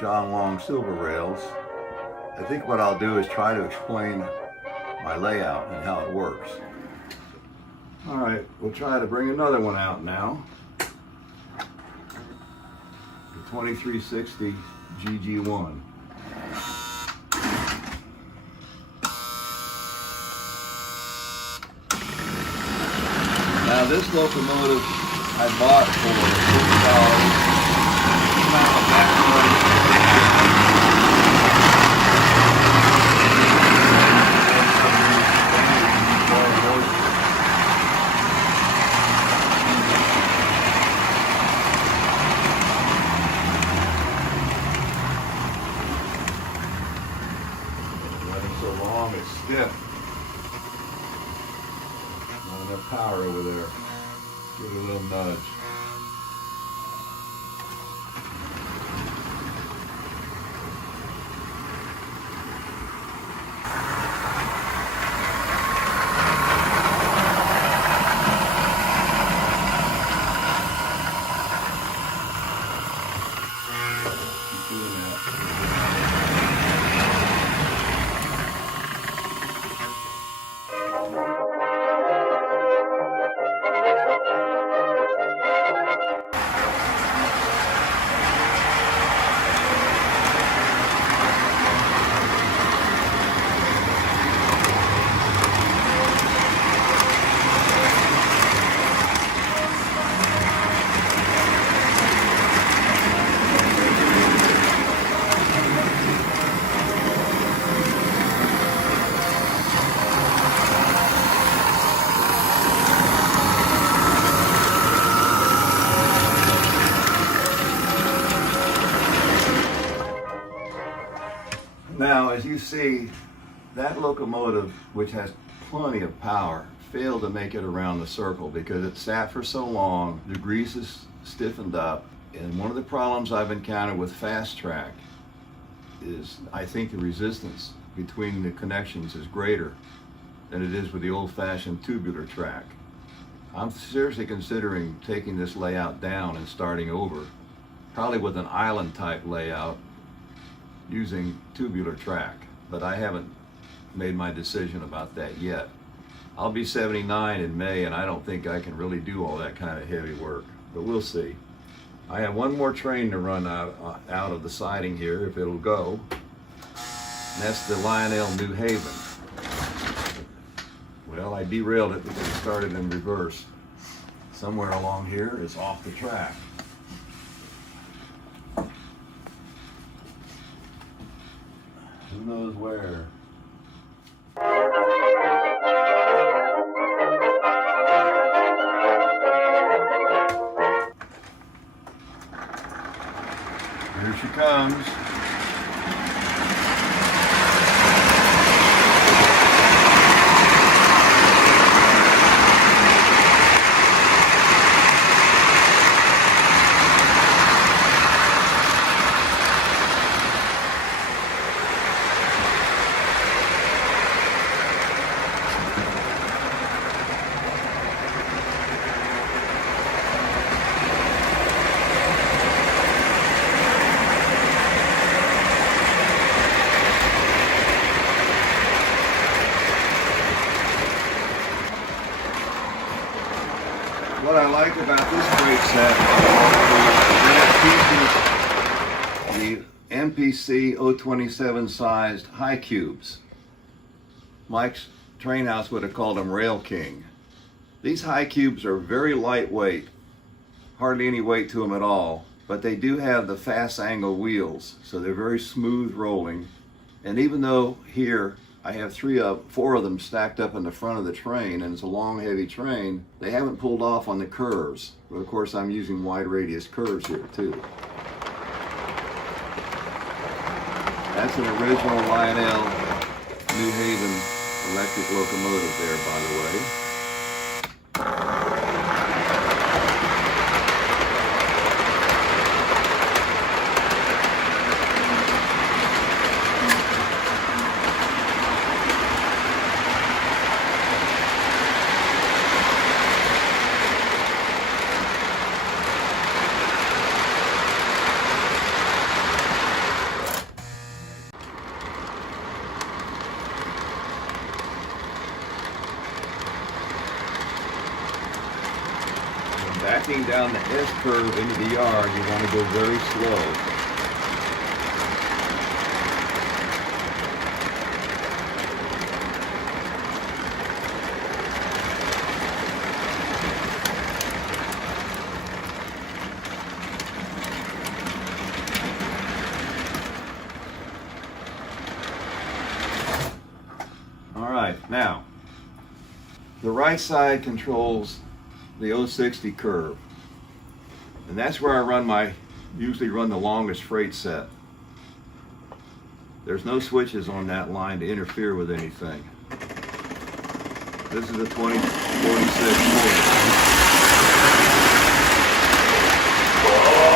John Long Silver Railz. I think what I'll do is try to explain my layout and how it works. All right, we'll try to bring another one out now. The 2360 GG1. Now this locomotive I bought for $50. Came out of back running so long it's stiff. Not enough power over there. Give it a little nudge. Keep doing that. Now, as you see, that locomotive, which has plenty of power, failed to make it around the circle because it sat for so long, the grease is stiffened up, and one of the problems I've encountered with fast track is I think the resistance between the connections is greater than it is with the old-fashioned tubular track. I'm seriously considering taking this layout down and starting over, probably with an island type layout using tubular track, but I haven't made my decision about that yet. I'll be 79 in May, and I don't think I can really do all that kind of heavy work, but we'll see. I have one more train to run out of the siding here, if it'll go, and that's the Lionel New Haven. Well, I derailed it because it started in reverse. Somewhere along here it's off the track. Who knows where? Here she comes. What I like about this brake set is that it features the MPC-027 sized high cubes. Mike's train house would have called them Rail King. These high cubes are very lightweight, hardly any weight to them at all, but they do have the fast angle wheels, so they're very smooth rolling. And even though here I have four of them stacked up in the front of the train, and it's a long, heavy train, they haven't pulled off on the curves. But of course, I'm using wide radius curves here too. That's an original Lionel New Haven electric locomotive there, by the way. backing down the S curve into the yard, you want to go very slow. All right, now, the right side controls the 060 curve, and that's where I usually run the longest freight set. There's no switches on that line to interfere with anything. This is a 2046 40.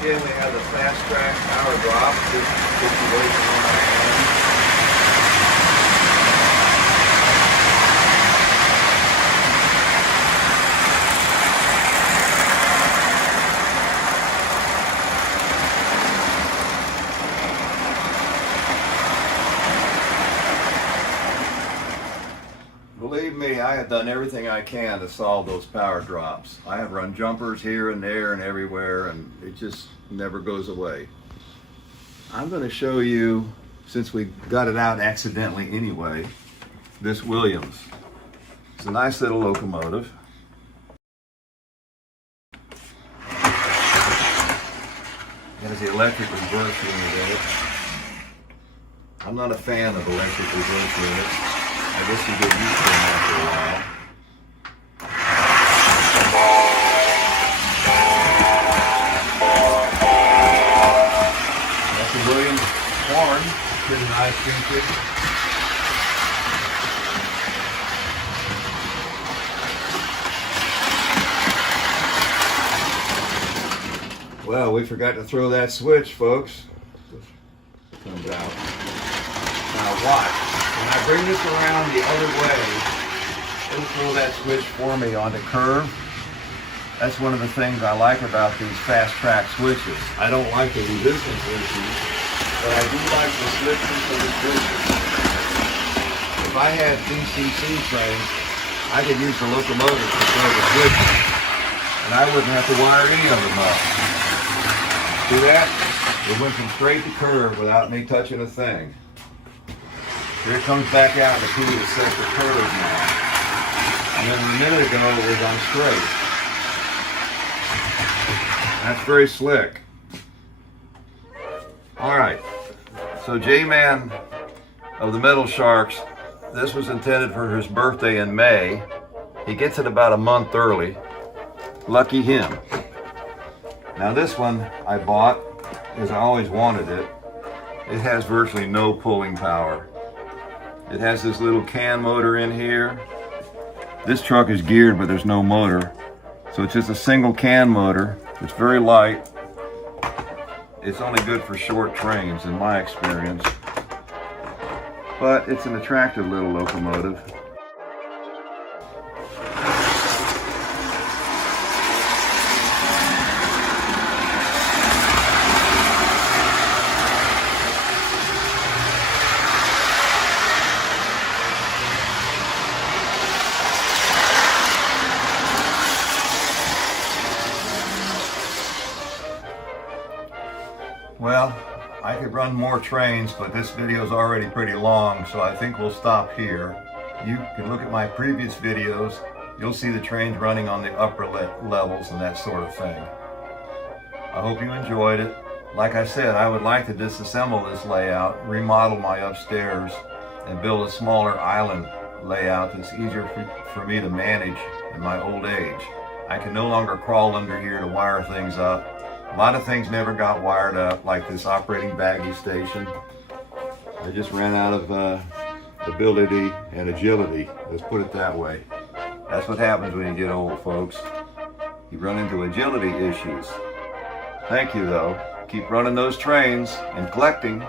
Again, we have the fast track power drop. This situation on my hand. Believe me, I have done everything I can to solve those power drops. I have run jumpers here and there and everywhere, and it just never goes away. I'm going to show you, since we got it out accidentally anyway, this Williams. It's a nice little locomotive. It has the electric reverse unit in it. I'm not a fan of electric reverse units. I guess you get used to them after a while. That's the Williams horn. Pretty nice, isn't it? Well, we forgot to throw that switch, folks. It comes out. Now watch. When I bring this around the other way, it'll throw that switch for me on the curve. That's one of the things I like about these fast track switches. I don't like the resistance issues, but I do like the slickness of the switches. If I had DCC trains, I could use the locomotive to throw the switches, and I wouldn't have to wire any of them up. See that? It went from straight to curve without me touching a thing. Here it comes back out, the key to set the curve now. And then a minute ago it was on straight. That's very slick. Alright, so J-Man of the Metal Sharks, this was intended for his birthday in May. He gets it about a month early. Lucky him. Now this one I bought because I always wanted it. It has virtually no pulling power. It has this little can motor in here. This truck is geared, but there's no motor. So it's just a single can motor. It's very light. It's only good for short trains in my experience. But it's an attractive little locomotive. Well, I could run more trains, but this video is already pretty long, so I think we'll stop here. You can look at my previous videos. You'll see the trains running on the upper levels and that sort of thing. I hope you enjoyed it. Like I said, I would like to disassemble this layout, remodel my upstairs, and build a smaller island layout that's easier for me to manage in my old age. I can no longer crawl under here to wire things up. A lot of things never got wired up, like this operating baggage station. I just ran out of ability and agility, let's put it that way. That's what happens when you get old, folks. You run into agility issues. Thank you, though. Keep running those trains and collecting.